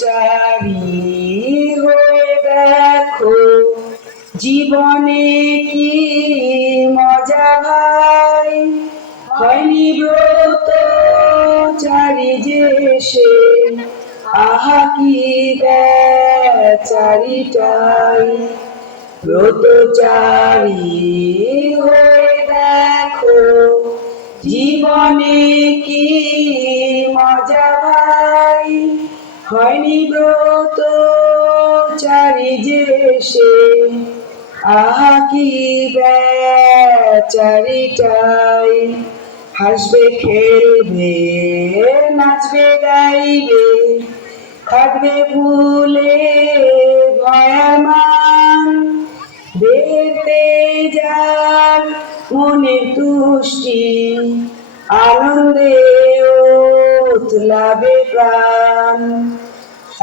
চারি হয়ে দেখো, জীবনে কি মজা ভাই হয়নি ব্রত চারি যে সে, আহা কি চারিটাই? ব্রতচারী হয়ে দেখো, জীবনে কি মজা হয়নি ব্রত, চারি যে সে আহা চারিটাই হাসবে, খেলবে, নাচবে, গাইবে, থাকবে ভুলে ভয়ামান দেখতে যার মনে তুষ্টি, আনন্দে উথলাবে প্রাণ।